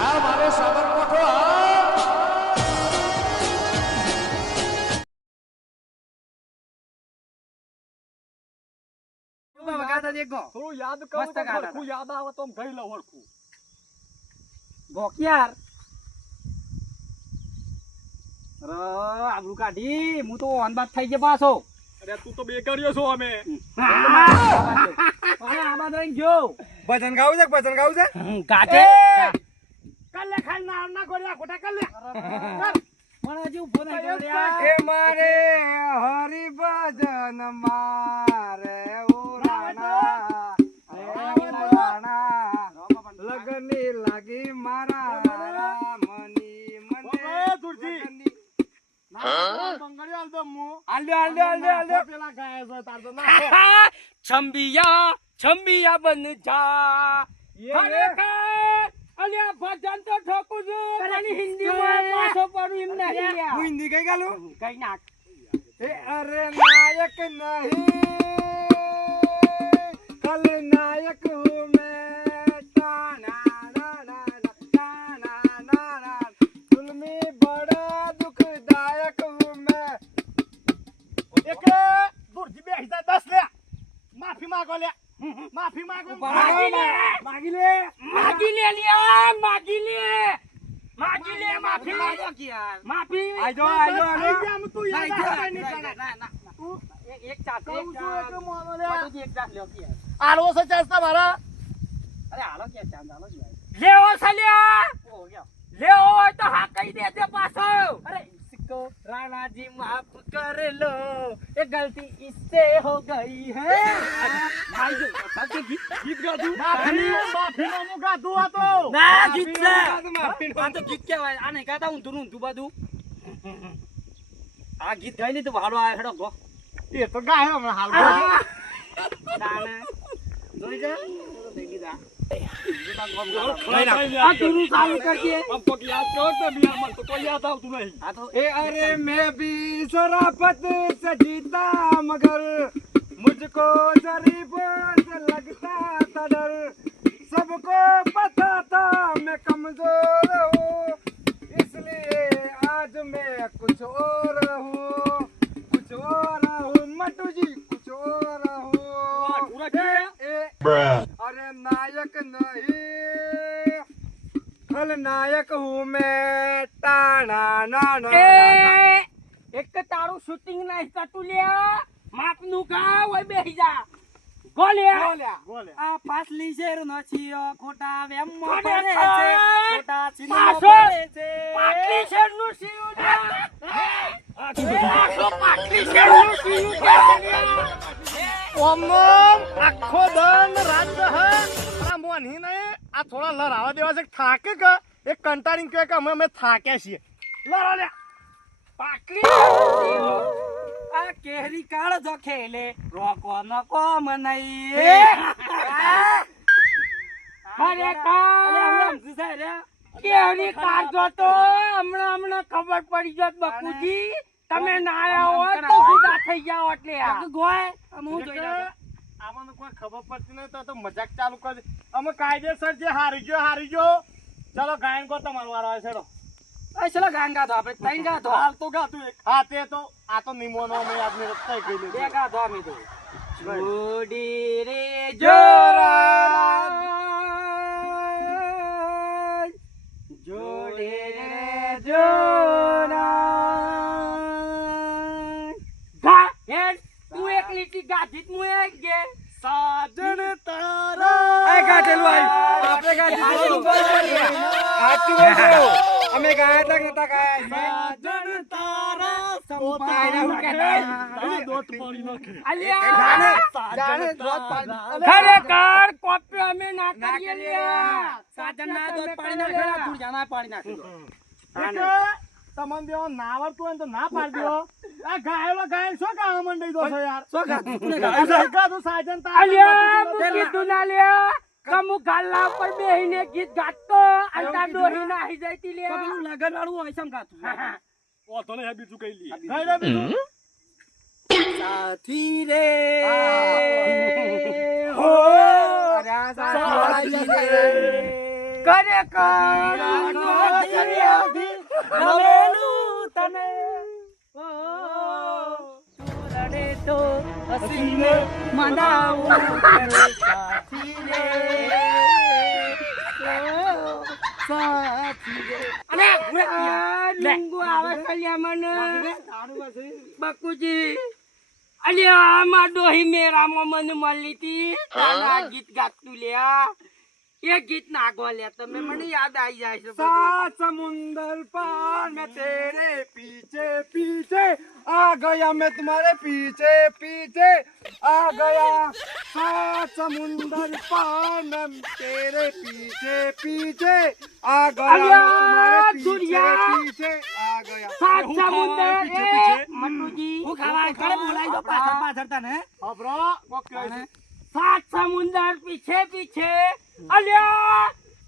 આ મારે સાબરકોઠો હા. થોડું યાદ કરું મસ્ત તો ગાતા હરખું યાદ આવે તો ગઈ લઉં હરખું. ગોકિયાર. આબરૂ કાઢી. હું તો અનબાદ થઈ ગયો પાછો. અરે તું તો બેકારીઓ છો અમે. આમાં જો. ભજન ગાવું છે ભજન ગાવું છે? ગાજે. કાલે ખાઈ ના ના ગોળ્યા ખોટા કાલે મને હજી ઊભો નહીં કર્યો લ્યા. એ મારે હરિ ભજન મારે ઉરાણા. લગની લાગી મારા રામની મને ઓય, તુલસી. લગનની- બંગડીઓ આલ દઉં હું. આલ્યો આલ્યો આલ્યો આલ્યો પેલા ગાય છે તાર તો ના. છંબિયા છંબિયા બન જા. ખરેખર વજન તો ઠોકું છું પણ હિન્દી માં પાછો પડું એમ નહીં હું હિન્દી કઈ ગાલું? કઈ નાખ એ અરે નાયક નહીં કલ નાયક હું મેં. તાના માફી માંગો લ્યા માફી માંગો. માગી લે. માગી લે. માગી લે લ્યા. માગી લે. માગી લે માફી. માંગો કે યાર. માફી. આજો આજો આજો આમ તું યાર. ના ના ના. તું એક ચાસ એક ચાસ. એક ચાસ લ્યો કે આલો સે ચાસ તમારા? અરે આલો કે ચાંદ આલો લેવો સલ્યા લેવો હોય તો હા કહી દેજે પાછો. અરે इसको राणा जी माफ कर लो ये गलती इससे हो गई है भाई जो सबके गीत गीत गा दूं માફી માફીનો હું ગાધું હતો ના ગીત છે માફીનો. આ તો ગીત કહેવાય આ નહીં ગાતા હું તું તું બધું આ ગીત ગાઈ નહીં તો વાળો આવે હેડો ગો એ તો ગાય હમણાં હાલ બોલ. તાણે જોઈ જા દઈ દીધા अरे मैं भी शराफत से जीता मगर मुझको गरीबों से लगता था डर सबको पता था मैं कमजोर हूँ इसलिए आज मैं कुछ और આખો દન રાત આ મોની આ થોડા લરાવા દેવા છે. થાકે કે? એક કંટાળીને કહે કે અમે અમે થાક્યા છીએ. લરા લે છીયું. આ કેરી કાળ જો ખેલે રોકો ન કોમ નહીં ખરેખર કેરી કાઢો તો હમણાં હમણાં ખબર પડી જોત બકુજી. તમે ના આવ્યા હોત તો ગુદા થઈ ગયા એટલે આ. ગોય હું જોઈ. આમાં કોઈ ખબર પડતી નહીં તો તો મજાક ચાલુ કરી અમે કાયદેસર જે હારી ગયો હારી ગયો ચલો ગાયન કો તમારો વારો આવે છેડો આ ચલો ગાન ગાધો આપણે. ત્રણ ગાધો. હાલ તો ગાતું એક. હા તે તો આ તો નિમોનો અમે આપને રસ્તા ગઈ બે લીધી ગાધો અમે તો. જોડી રે જોરા. જોરા જોડે રે જોરા ગા હેડ ગાધી જ હું એક ગે સાજણ તારા. એ ગાઢેલું આવ્યું. આપણે ગાઢેલું. સાચું બોલજો. અમે ગાયા તા નતા ગાયા? સાજણ તારા. ખરેખર કોપી અમે ના કરીએ સાધન ના દોત પાડી નાખેલા ધૂળજાના પાણી નાખેલો એટલે તમને દેવો ના આવડતું હોય ને તો ના પાડી દો આ ગાયલો ગાયલ શું ગાવા મંડી દો છો યાર? શું ગાધું? ગાધું સાજન હું કીધું ના લ્યા. કમુ ગાલા પર બેહીને ગીત ગાતો. આટા ડોહી ના હઈ જઈતી લ્યા. કમુ લગન વાળું હોય સમ ગાતું. ઓ તો ને બીજું કઈ લી? કઈ રે બીજું? સાથી રે. હો. અરે સાથી રે. કરે આંખોથી નમેલું તને ઓ, તું હસીને મનાવું સાથી રે. બકુજી અલ્યા આમાં ડોહી મેરામાં મને મળી હતી. ગીત ગાતું લ્યા. એ ગીત નાખવા લે તમે મને યાદ આવી જાય છે સાત સમુંદર પાર મેં તેરે પીછે પીછે. આ ગયા મેં તમારે પીછે પીછે. આ ગયા સાત સમુંદર પાર મેં તેરે પીછે પીછે. આ ગયા દુનિયા. પીછે. આ ગયા. સાત સમુંદર મન્નુજી. હું ખાવા કરે બોલાઈ દો પાછળ પાછળ તને. હબરો કોક કહે સાત સમુંદર પીછે પીછે. અલ્યા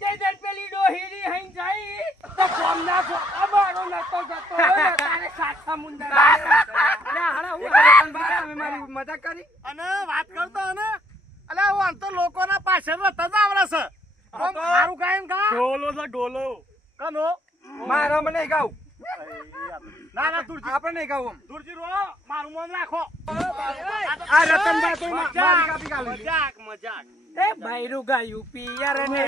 તે દર પેલી ડોહીરી હઈ જાય. તો કોમ ના તો અમારો નતો જતો તારે સાત સમુંદર મારી મજાક કરી. અને વાત કરતો અને? અલે હું આમ તો લોકોના પાછળ રસ્તા જ આવડે છે. આમ સારું કાંઈ ને કા ડોલો છે ડોલો કનો? મારા મને ગાવ. ના ના તુરજી. આપણે નહીં ગાવું તુરજી રો મારું મન રાખો આ રતનભાઈ તો મારી કાપી ગાલી મજાક મજાક. એ ભાઈરું ગાયું પિયર ને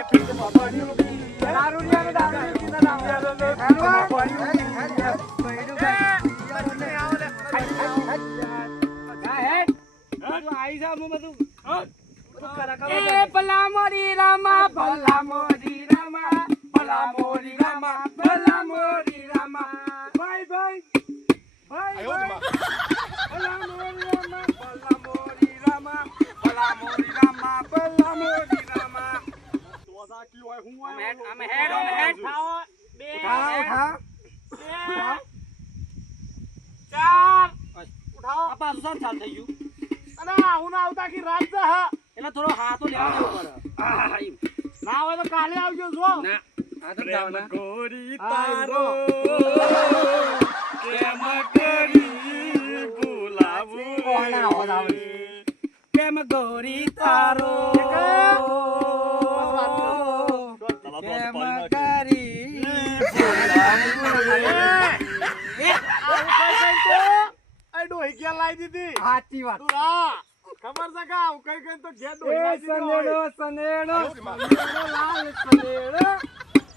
દારૂડિયાને દારૂ પીને દારૂ પીને. એ ભલા મોરી રામા ભલા મોરી રામા ભલા મોરી રામા ભલા મોરી રામા ભાઈ ભાઈ ભાઈ આયો ભાઈ તમા. ભલા મોરી રામા ભલા મોરી રામા ભલા મોરી રામા ભલા મોરી રામા તોતા કી હોય હું અમે હોય? હેડ અમે હેડ અમે હેડ થાઓ બે ઉઠા ઉઠા બે ચાર ઉઠાવો આ પાછું સારું ચાલ થઈ ગયું. અને આવું ના આવતા કી રાત જા એટલે થોડો હાથો લેવા દેવો પડે. ના હોય તો કાલે આવજો જો. ના આ તો જાવ ગોરી તારો કેમ કરી ભૂલાવું કેમ ગોરી તારો? સાચી વાત. ખબર છે કા કઈ કઈ તો ઘેર દીધી સનેડો સનેડો સનેડો લાલ સનેડો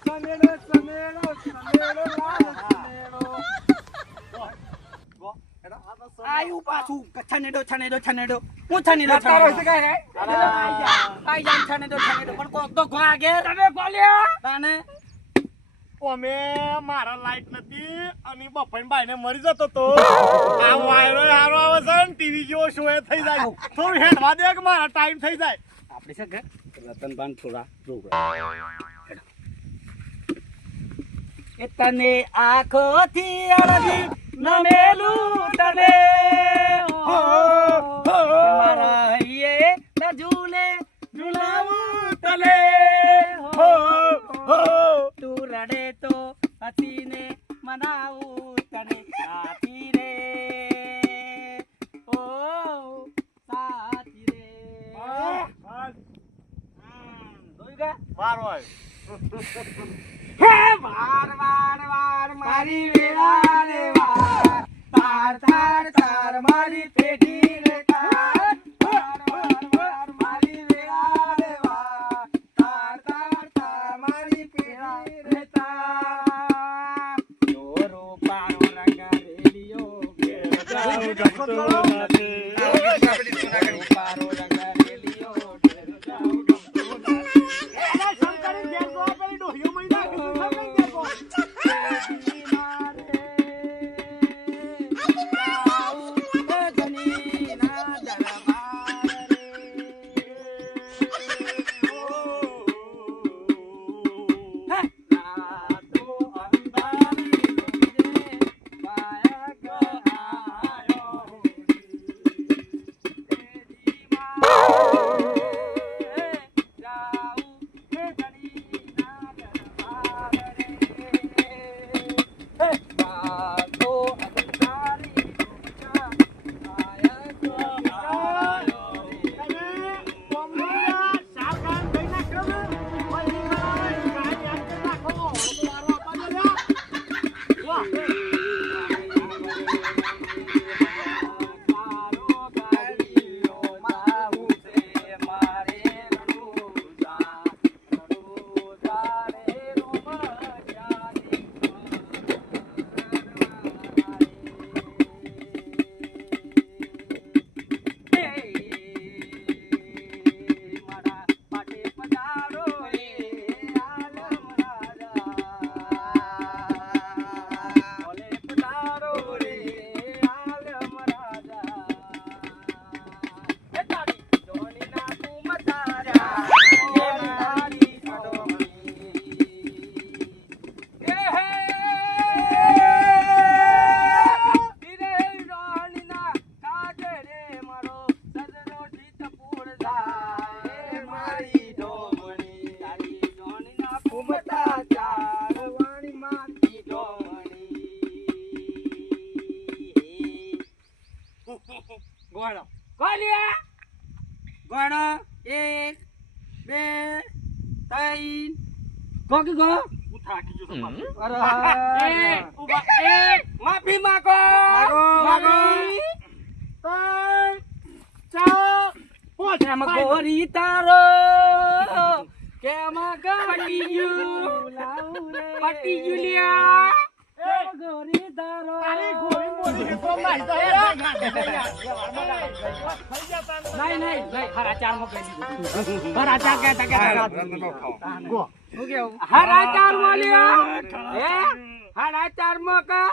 સનેડો સનેડો સનેડો લાલ સનેડો. આયુ પાછું. છનેડો છનેડો છનેડો. હું છનેડો તારો છે કાંઈ રે? આઈ જામ છનેડો છનેડો. પણ કોક તો ઘા ઘેર. તમે બોલ્યા? તાને? અમે, મારા લાઈટ નથી અને બફાઈ ભાઈને મરી જતો તો. આ વાયરો હારો આવે છે ને, ટીવી જેવો શો એ થઈ જાય. થોડું હેડવા દે કે મારા ટાઈમ થઈ જાય. આપણે છે કે રતનબાન થોડા રોગ એ તને આંખોથી અડધી નમેલું તને. કે ગો હું થાકી ગયો. અરે એ, માફી માંગો માગો, માગો. માફી. ત્રણ, ચાર, પાંચ. કેમ ગોરી તારો કેમ પટી ગયું પટી ગયું લ્યા ગોરી તારો નાહી. નહીં નહીં નહીં હરા ચારમાં કહી દીધું હરા ચાર કહેતા કહેતા ગો. શું કેવું હરા ચારમાં લ્યા હે હરા ચારમાં કા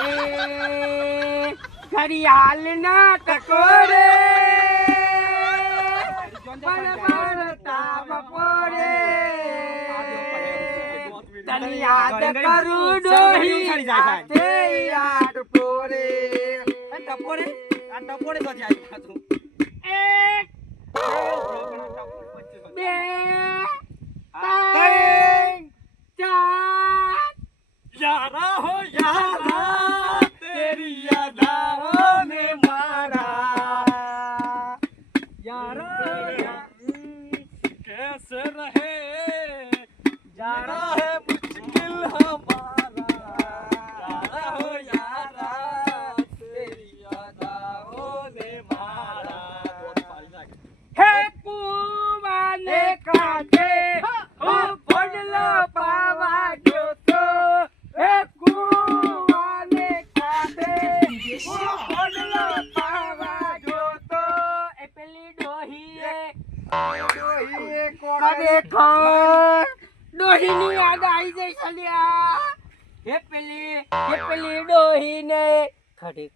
એ ઘડિયાળ ના ટકોરે બપોરે તને યાદ કરું ડોહી ટપોરે એ ટપોરે આ ટપોરે તો જાય તું એ બે ત્રણ ચાર. રહે. યારા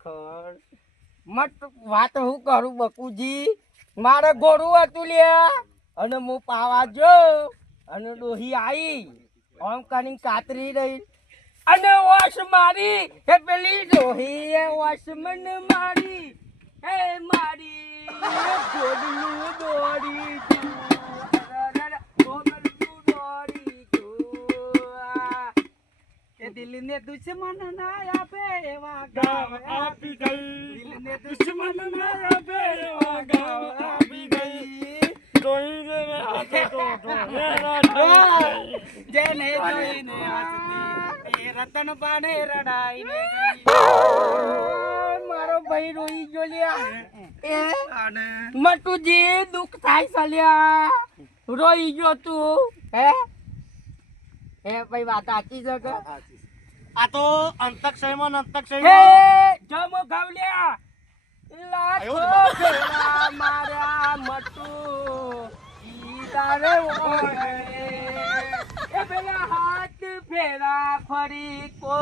ખરેખર મત વાત હું કરું બકુજી? મારે ગોરું હતું લ્યા. અને હું પાવા જો અને ડોહી આવી આમ કરીને કાતરી રહી. અને ઓશ મારી. હે પેલી ડોહી, એ વાસ મને મારી. હે મારી. ગોડલું દોડી દિલને દુશ્મન ના આપે એવા ગાવ આપી ગઈ. દિલને દુશ્મન ના આપે એવા ગાવ આપી ગઈ. ડોહી મે હાથે ડોહી જેને જોઈને હસતી એ રતન પાને રડાઈને મારો ભાઈ રોઈ ગયો લ્યા. એ? મટુજી દુઃખ થાય સલ્યા. રોઈ ગયો તું. હે? હે ભાઈ વાત સાચી છે કે? આ તો અંતક્ષયમાં અંતક્ષયમાં. જમો ગાવલ્યા. લાખો મારા માર્યા મટુ. તારે. એ પેલા હાથ ફેરા ફરી કો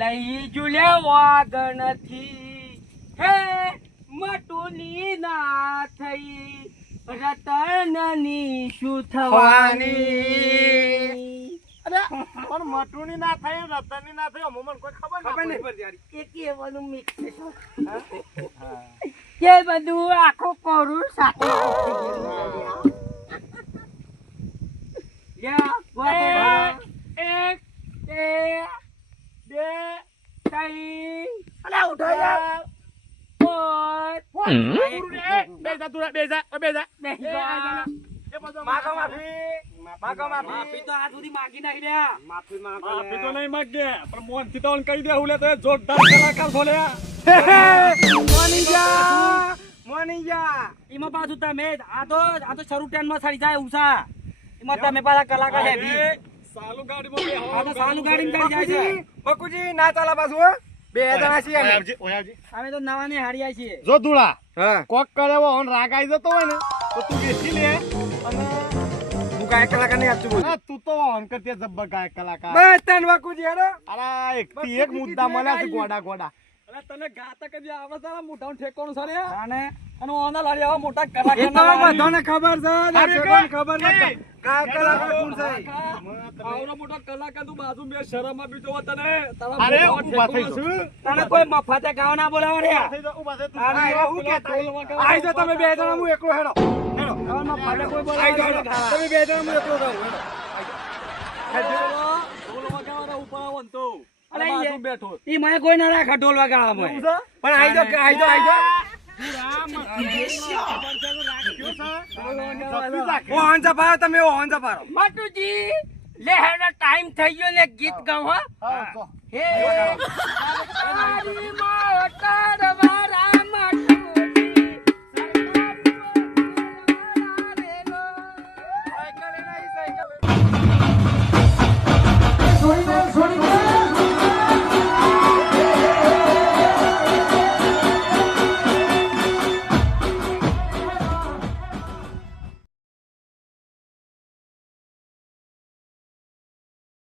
લઈ જુલ્યા વાગણથી. હે મટુની ના થઈ. રતનની શું થવાની? અરે પણ મટુની ના થાય રતનની ના થાય અમુમન કોઈ ખબર ના પડે. એ કેવાનું મિક્સ કે બધું આખું કોરું સાથે એક બે બે ત્રણ અલે ઉઠો યાર પાંચ પૂરું રે. એ, બે જા તું બે જા, બે જા. બે જા ના. એ બધો માગો માફી. તો આ સુધી માગી નાખી રહ્યા. માફી તો નહીં માંગે પણ મોહનથી તો કહી દે હું લે તો એ જોરદાર કલાકાર બોલ્યા એમાં પાછું તમે આ તો આ તો શરૂ ટેનમાં સારી જાય ઉષા એમાં તમે પાછા કલાકાર હેવી સાલું ગાડીમાં બે આ તો સાલું ગાડીમાં ચડી જાય છે. બકુજી ના ચાલા પાછું બે જણા છીએ અમે. આવજે, ઓય આવજે. અમે તો નવા ને હારિયા છીએ. જો ધૂળા કોક કરે એવો રાગ આવી જતો હોય ને તો તું બેસી લે. ગાયક કલાકાર નહીં આપતું બોલું તું તો ઓન કરતી જબ્બર ગાયક કલાકાર. બસ તન બકુજી હેડો. અરે એક થી એક મુદ્દા મળ્યા છે ગોડા ગોડા. અરે તને ગાતા કદી આવડે તારા મોઢાનું ઠેકાણું છે રે અને અને ઓના લાડી આવા મોટા કલાકાર ના બધાને ખબર છે દર્શકોને ખબર નથી ગાયક કલાકાર કોણ છે? આવરો મોટો કલાકાર તું બાજુ મે શરમ આપી તો તને તારા અરે ઊભા થઈ છું તને કોઈ મફતે ગાવ ના બોલાવો રે ઊભા થઈ તું. હા, હું કે આઈ જો તમે બે જણા હું એકલો હેડો. તમે બે જણા હું એકલો જાઉં હેડો બેઠો ઈ મને કોઈ ના રાખે ઢોલ વગાડવામાં પણ આઈ જાઓ આઈ જાઓ આઈ હેડો ટાઈમ થઈ ગયો ને ગીત ગાઉં Twenty minutes.